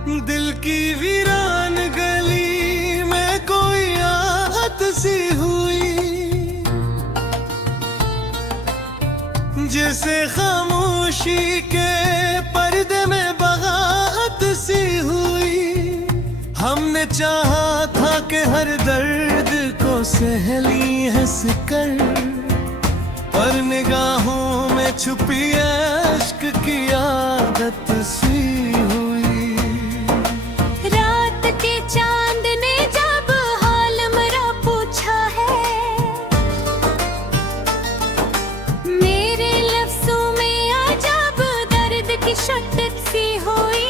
दिल की वीरान गली में कोई आहट सी हुई, जैसे खामोशी के पर्दे में बगावत सी हुई। हमने चाहा था कि हर दर्द को सह ली हंस कर, पर निगाहों में छुपी अश्क की आदत सी हुई। रात के चांद ने जब हाल मेरा पूछा है, मेरे लफ्जों में अजब दर्द की शिद्दत सी हुई।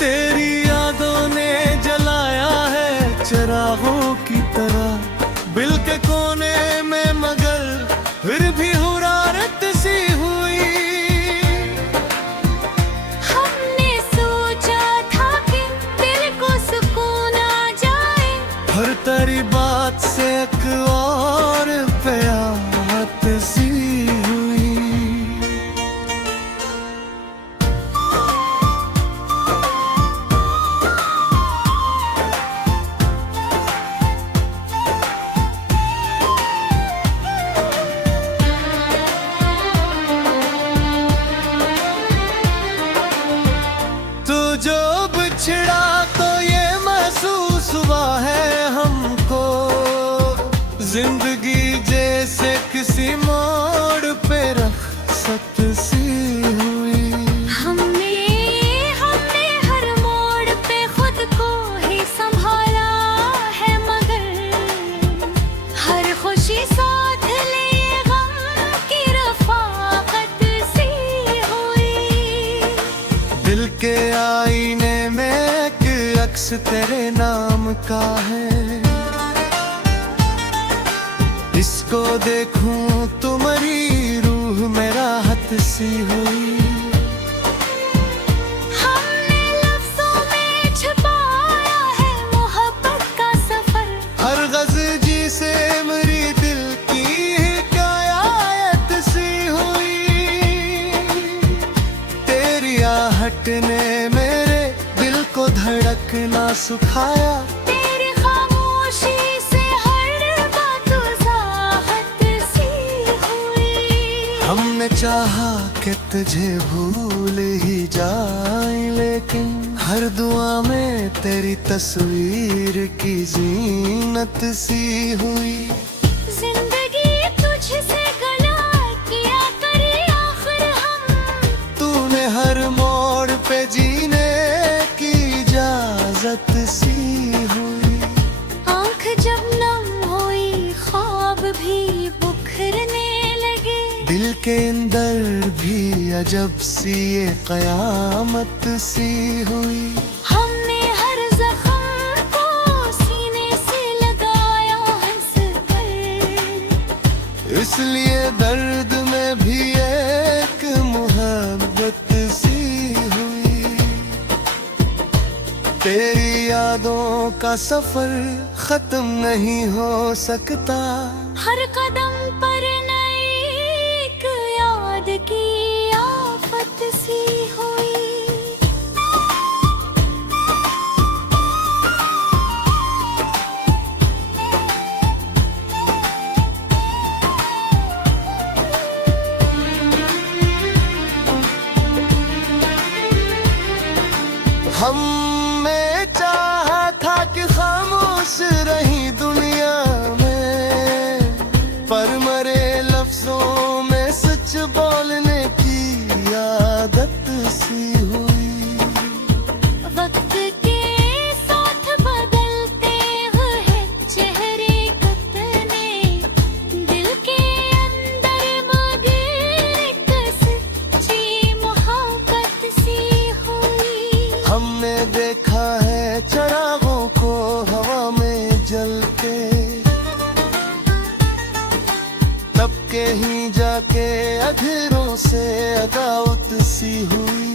तेरी यादों ने जलाया है चिरागों की तरह दिल के कोने में, मगर फिर भी हुरारत सी हुई। हमने सोचा था कि दिल को सुकून आ जाए, हर तेरी बात से एक और प्यामत सी हुई। जो बिछड़ा तो ये महसूस हुआ है हमको, जिंदगी जैसे किसी मोड़ पे रख्सत सी हुई। हमने हर मोड़ पे खुद को ही संभाला है, मगर हर खुशी साथ लिए गम की रफाकत सी हुई। दिल के आईने में एक अक्स तेरे नाम का है, इसको देखूं तुम्हारी रूह मेरा हथ सी हुई। हमने लफ्जों में छुपाया है मोहब्बत का सफर, हर गज़जी से मेरी दिल की हिकायत सी हुई। तेरी आहट ने मेरे दिल को धड़कना सुखाया, तेरी खामोशी से हर बात वज़ाहत सी हुई। हमने चाहा कि तुझे भूल ही जाए, लेकिन हर दुआ में तेरी तस्वीर की जीनत सी हुई। जिंदगी तुझसे गला किया करे आखिर हम, तूने हर मोड़ पे जीने की इजाजत सी हुई। आँख जब नम हुई ख्वाब भी बुखरने लगे, दिल के अंदर भी अजब सी ये कयामत सी हुई। हमने हर जख्म को सीने से लगाया हंस कर, इसलिए दर्द में भी एक मोहब्बत सी हुई। तेरी यादों का सफर खत्म नहीं हो सकता, हर कदम पर नई एक याद की आफत सी हुई। हमने चाहा था कि खामोश रही दुनिया में, पर मरे लफ्जों में सच बोलने की आदत सी हुई। वक्त के साथ बदलते हुए चेहरे कतने, दिल के अंदर मगर एक सच्ची मोहब्बत सी हुई। हमने देखा है चिरागों को हवा में जलते, तब के ही जाके अधेरों से अदावत सी हुई।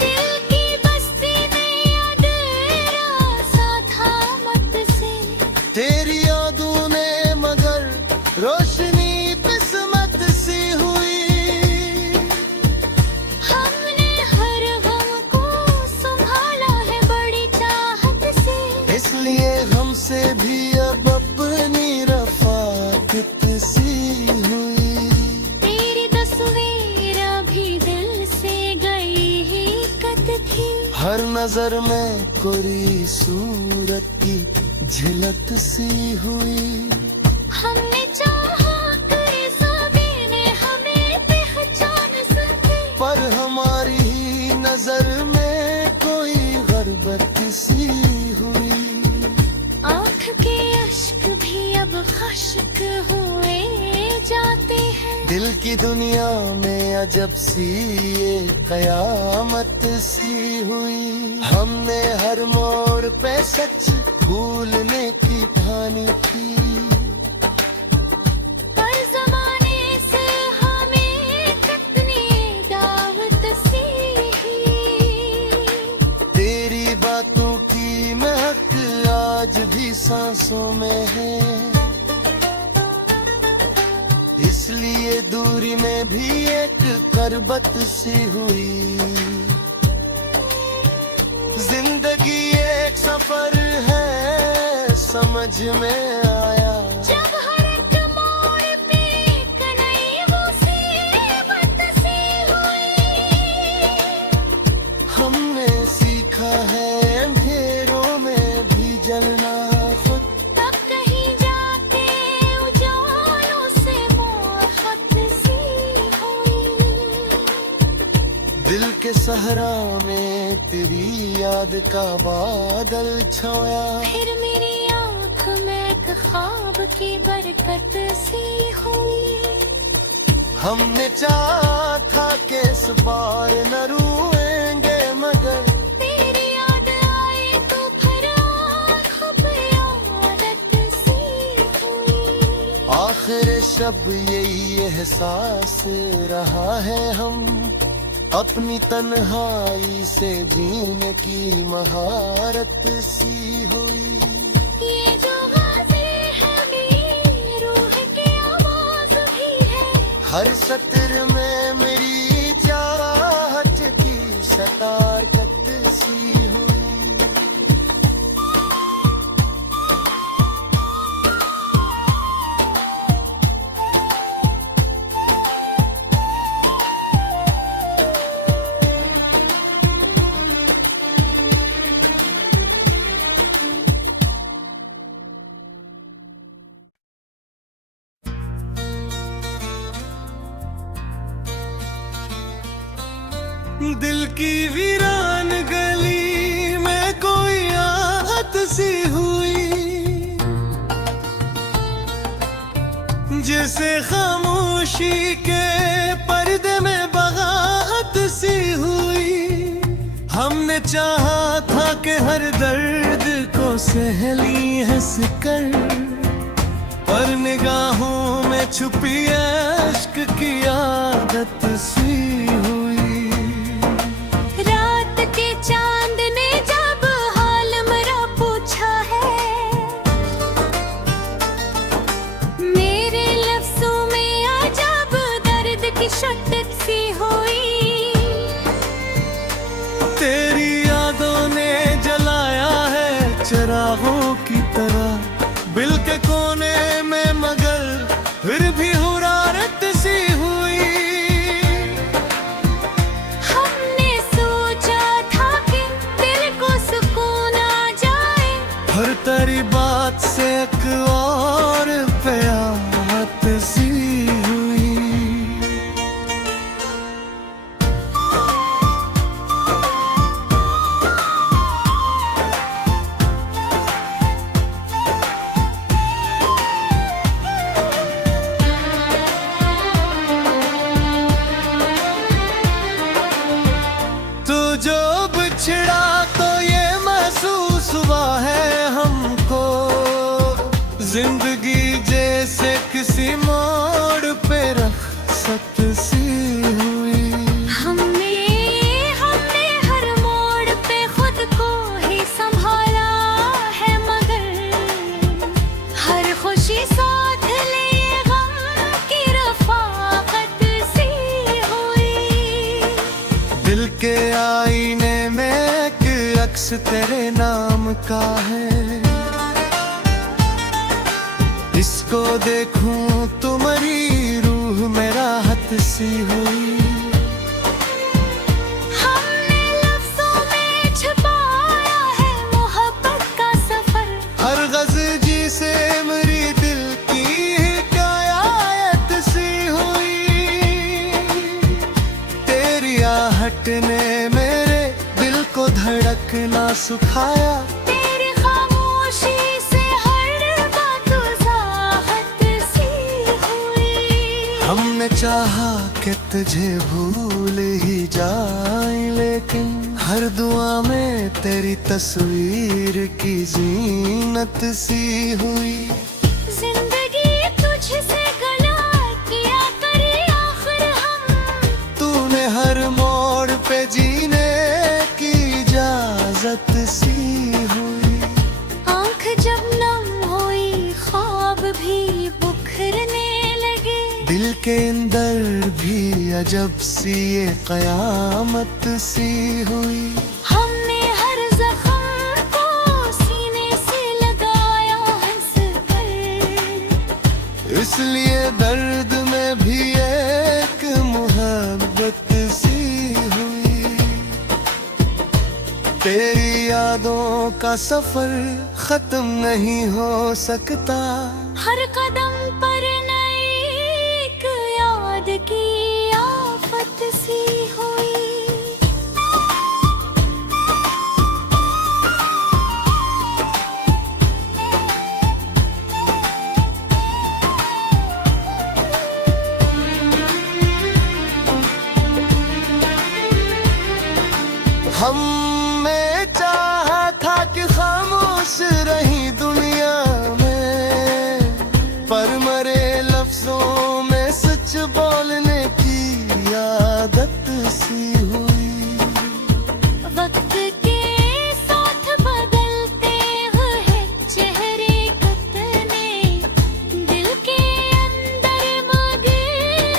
दिल की बस्ती में अंधेरा सा था मत से, तेरी यादों ने मगर रोशनी किस्मत सी हुई। हम नजर में कोई सूरत की झलक सी हुई। हमने चाहा कई सभी ने हमें पहचान सके, पर हमारी ही नजर में कोई गुर्बत सी हुई। आँख के अश्क भी अब खश्क हुए जाते हैं। दिल की दुनिया में अजब सी ये कयामत सी हुई। हमने हर मोड़ पे सच भूलने की ठानी थी, पर जमाने से हमें कितनी दावत सी हुई। तेरी बातों की महक आज भी सांसों में है, इसलिए दूरी में भी एक करबत सी हुई। जिंदगी एक सफर है समझ में आया, जब हर एक मोड़ पे एक नई मुसीबत सी हुई। हमने सीखा है अंधेरों में भी जलना खुद, तब कहीं जाके उजालों से मोहब्बत सी हुई। दिल के सहरा में तेरी याद का बादल छाया। फिर मेरी आँख में एक ख्वाब की बरकत सी हुई। हमने चाहा था कि इस बार न रोएंगे, मगर तेरी याद आई तो फिर आँख पे आदत सी हुई। आखिर शब यही एहसास रहा है, हम अपनी तन्हाई से जीने की महारत सी हुई। ये जो गाज़ी है मेरी रूह की आवाज़ भी है, हर सत्र में मेरी चाहत की शतारत सी हुई। दिल की वीरान गली में कोई आहट सी हुई, जैसे खामोशी के पर्दे में बगावत सी हुई। हमने चाहा था कि हर दर्द को सहली हंस कर, पर निगाहों में छुपी अश्क की आदत सी हुई। रात के चांद ने जब हाल मेरा पूछा है, मेरे लफ्जों में अजब दर्द की शिद्दत सी हुई। तेरी यादों ने जलाया है चिरागों की तरह दिल के कोने में, मगर फिर भी हुरारत सी हुई। हमने सोचा था कि दिल को सुकून आ जाए, हर तेरी बात से एक और क़यामत सी हुई। तो जो बिछड़ा तो ये महसूस हुआ है हमको, जिंदगी जैसे किसी मोड़ पे रख्सत सी हुई। हमने हर मोड़ पे खुद को ही संभाला है, मगर हर खुशी साथ लिए गम की रफाकत सी हुई। दिल के आईने में एक अक्स तेरे नाम का है, इसको देखूं तुम्हारी रूह में राहत सी हुई। हमने लफ्जों में छुपा सुखाया। तेरी खामोशी से हर बात वजाहत सी हुई। हमने चाहा कि तुझे भूल ही जाए, लेकिन हर दुआ में तेरी तस्वीर की जीनत सी हुई। जिंदगी तुझसे गला किया करे आखिर हम। तूने हर मोड़ पे जीने की इजाजत सी हुई। आंख जब नम हुई ख्वाब भी बुखरने लगे। दिल के अंदर भी अजब सी ये कयामत सी हुई। हमने हर जख्म को सीने से लगाया हंस कर। इसलिए दर्द में भी एक मोहब्बत सी हुई। तेरी यादों का सफर खत्म नहीं हो सकता। हर कदम पर नई एक याद की आफत सी हुई। हमने चाहा था कि खामोश रही दुनिया में, पर मरे लफ्जों में सच बोलने की आदत सी हुई। वक्त के साथ बदलते हुए चेहरे कतने, दिल के अंदर मगर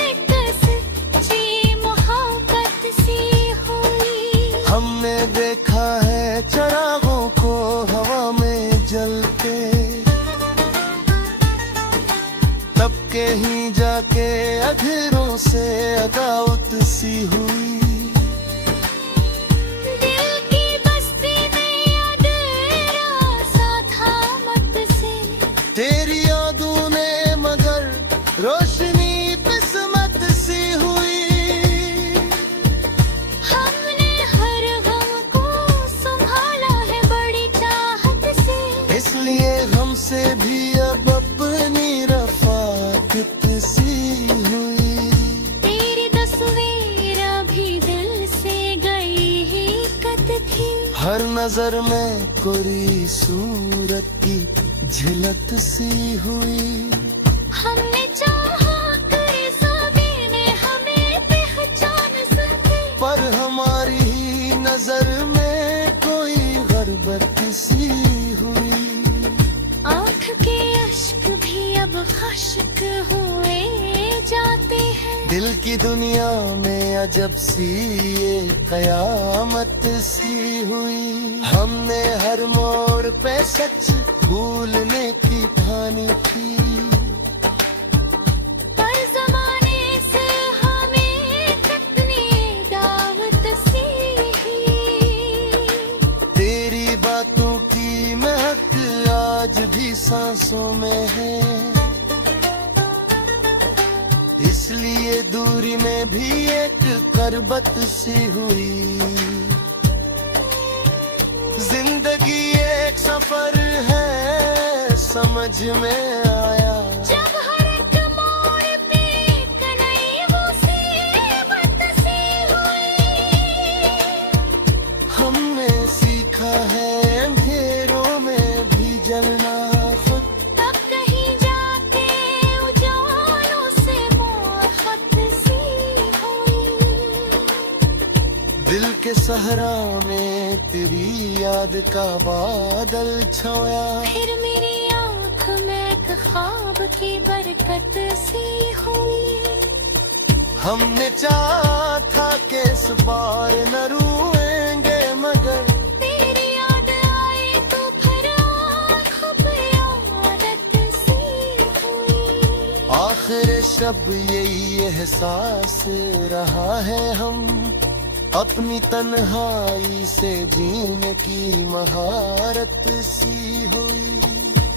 एक सच्ची मोहब्बत सी हुई। हमने देखा है चिरागों को हवा में जलते, तब के ही जाके अधेरों से अदावत सी हुई। दिल की बस्ती में अंधेरा सा था मत से। तेरी यादों ने मगर रोशनी किस्मत सी हुई। हमने हर गम को संभाला है बड़ी चाहत से। इसलिए हमसे भी अब अपनी रफाकत सी हुई। तेरी तस्वीर अभी दिल से गई ही कत थी। हर नजर में कोई सूरत की झलक सी हुई। हमने चाहा करे सभी ने हमें पहचान सके। पर हमारी ही नजर में कोई गुर्बत सी हुई। आँख के अश्क भी अब खश्क हुए जाते हैं। दिल की दुनिया में अजब सी ये कयामत सी हुई। हमने हर मोड़ पे सच भूलने की ठानी थी, पर जमाने से हमें कितनी दावत सी ही। तेरी बातों की महक आज भी सांसों में है। इसलिए दूरी में भी एक करबत सी हुई। जिंदगी एक सफर है समझ में आया। जब हर एक मोड़ पे एक नई मुसीबत सी हुई। हमने सीखा है अंधेरों में भी जलना खुद। तब कहीं जाके उजालों से मोहब्बत सी हुई। दिल के सहरा में तेरी याद का बादल छाया। फिर मेरी आँख में एक ख्वाब की बरकत सी हुई। हमने चाहा था कि इस बार न रोएंगे, मगर तेरी याद आई तो फिर आँख पे आदत सी हुई। आखिर शब यही एहसास रहा है हम अपनी तन्हाई से जीने की महारत सी हुई।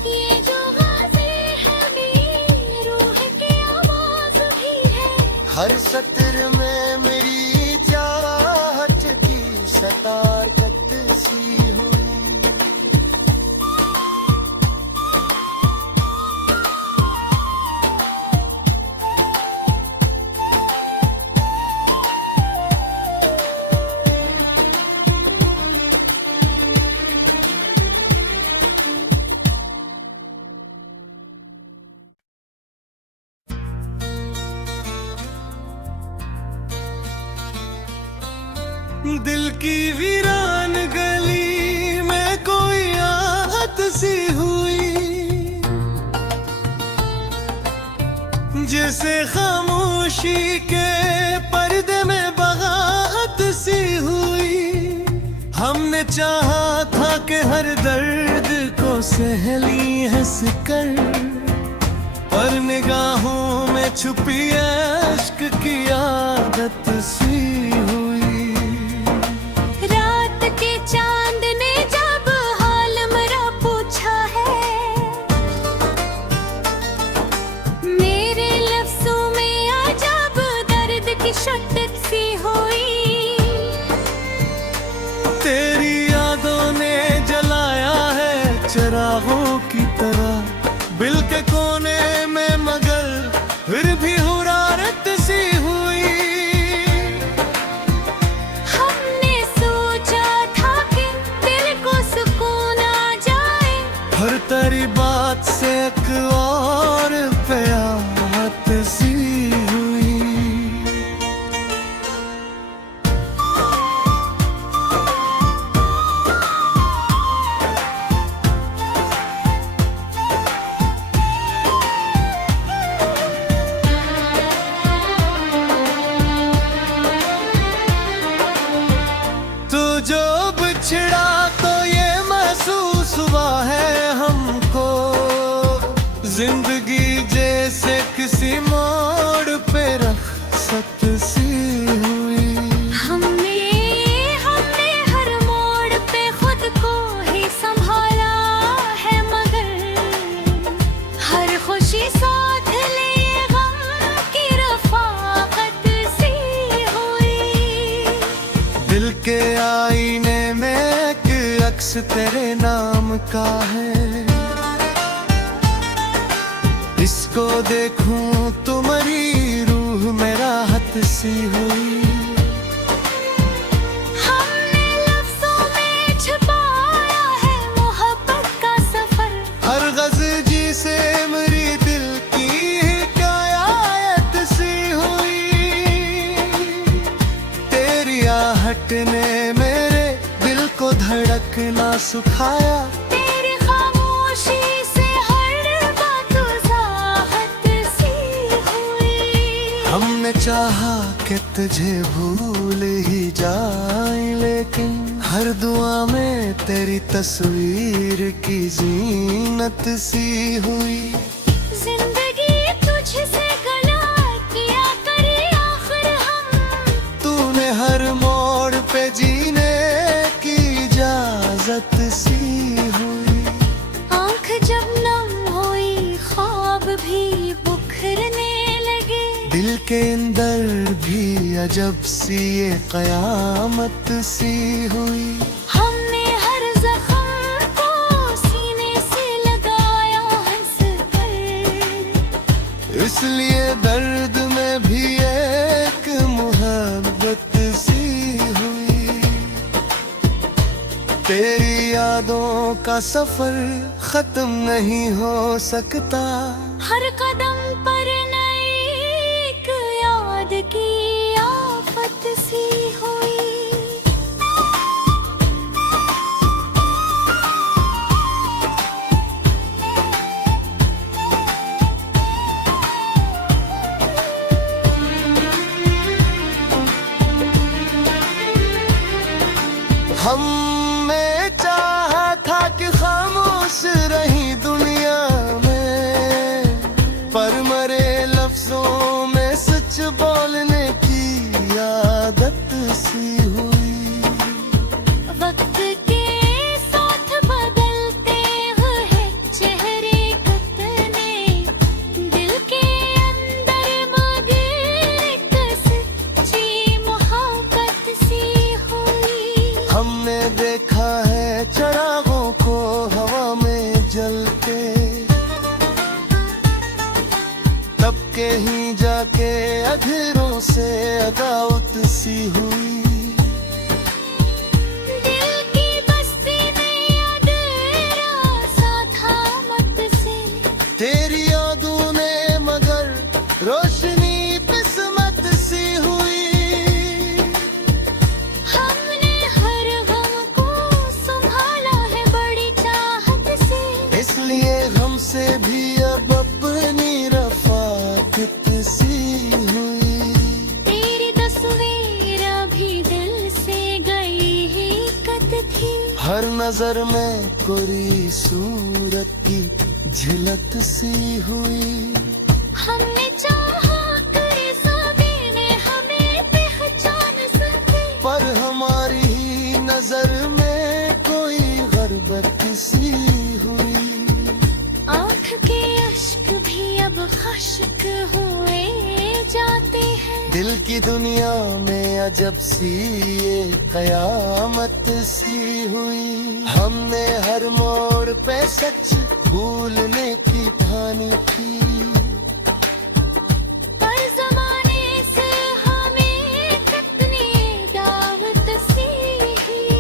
ये जो गाज़े है मेरी रूह की आवाज़ भी है। हर सत्र में मेरी चाहत की शतारत सी हुई। दिल की वीरान गली में कोई आहट सी हुई, जैसे खामोशी के पर्दे में बगावत सी हुई। हमने चाहा था कि हर दर्द को सह ली हंस कर, पर निगाहों में छुपी अश्क की आदत सी हुई। रात के चांद ने जब हाल मेरा पूछा है, मेरे लफ्जों में अजब दर्द की शिद्दत सी हुई। तेरी यादों ने जलाया है चिरागों की तरह दिल के कोने में, मगर फिर भी हुरारत सी हुई। हमने सोचा था कि दिल को सुकून आ जाए, हर तेरी बात से एक और प्यामत सी हुई। तो जो बिछड़ा तो ये महसूस हुआ है हमको, जिंदगी जैसे किसी मोड़ पे रख्सत सी हुई। हमने हर मोड़ पे खुद को ही संभाला है, मगर हर खुशी साथ लिए गम की रफाकत सी हुई। दिल के आईने में एक अक्स तेरे नाम का है, इसको देखूं तो मरी रूह मेरा हथ सी हुई। हमने लफ्जों में छुपाया है मोहब्बत का सफर, हर गज़जी से मेरी दिल की हिकायत सी हुई। तेरी आहट ने मेरे दिल को धड़कना सुखाया, तेरी खामोशी से हर बात वज़ाहत सी हुई। हमने चाहा कि तुझे भूल ही जाए, लेकिन हर दुआ में तेरी तस्वीर की जीनत सी हुई। जिंदगी तुझसे गला किया करे आखिर हम, तूने हर मोड़ पे जीने की इजाजत सी हुई। आंख जब नम हुई ख्वाब भी बुखरने लगे, दिल के अंदर भी अजब सी ये कयामत सी हुई। हमने हर जख्म को सीने से लगाया हंस कर, इसलिए दर्द में भी एक मोहब्बत सी हुई। तेरी यादों का सफर खत्म नहीं हो सकता, हर कदम पर नई एक याद की आफत सी हुई। हमने चाहा था कि खामोश रही दुनिया में, पर मरे लफ्जों में सच बोलने की आदत सी हुई। वक्त के साथ बदलते हुए चेहरे कितने, दिल के अंदर मगर एक सच्ची मोहब्बत सी हुई। हमने देखा है चिरागों को हवा में जलते, तब के ही जाके अधेरों से अदावत सी हुई। दिल की बस्ती में अंधेरा सा था मत से, तेरी यादों ने मगर रोशनी किस्मत सी हुई। हम नजर में कोई सूरत की झलक सी हुई। हमने चाहा करे सभी ने हमें पहचान सके, पर हमारी ही नजर में कोई गुर्बत सी हुई। आँख के अश्क भी अब खश्क हुए जाते हैं। दिल की दुनिया में अजब सी ये कयामत सी हुई। हमने हर मोड़ पे सच भूलने की ठानी थी, पर जमाने से हमें कितनी दावत सी हुई।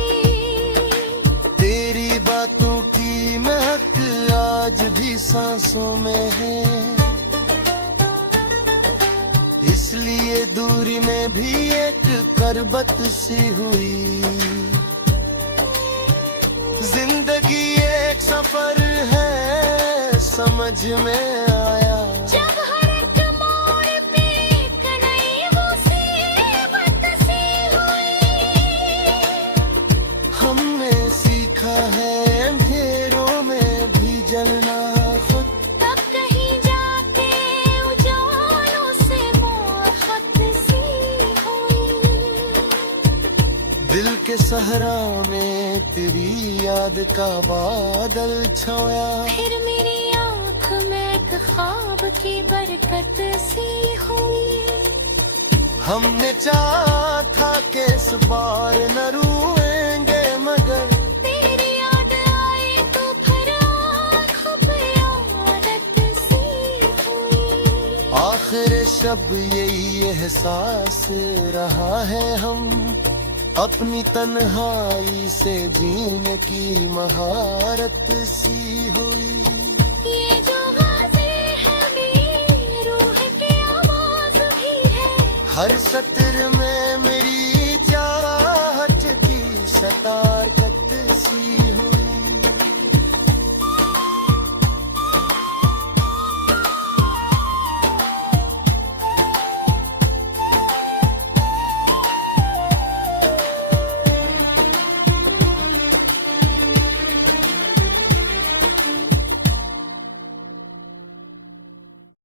तेरी बातों की महक आज भी सांसों में है, इसलिए दूरी में भी एक करबत सी हुई। जिंदगी एक सफर है समझ में आया, जब हर एक मोड़ पे एक नई मुसीबत सी हुई। हमने सीखा है अंधेरों में भी जलना खुद, तब कहीं जाके उजालों से मोहब्बत सी हुई। दिल के सहरा में तेरी याद का बादल छाया। फिर मेरी आँख में एक ख्वाब की बरकत सी हुई। हमने चाहा था कि इस बार न रोएंगे, मगर तेरी याद आई तो फिर आँख पे आदत सी हुई। आखिर शब यही एहसास रहा है, हम अपनी तन्हाई से जीने की महारत सी हुई। ये जो गाज़ी है मेरी रूह की आवाज़ भी है, हर सत्र में मेरी चाहत की सता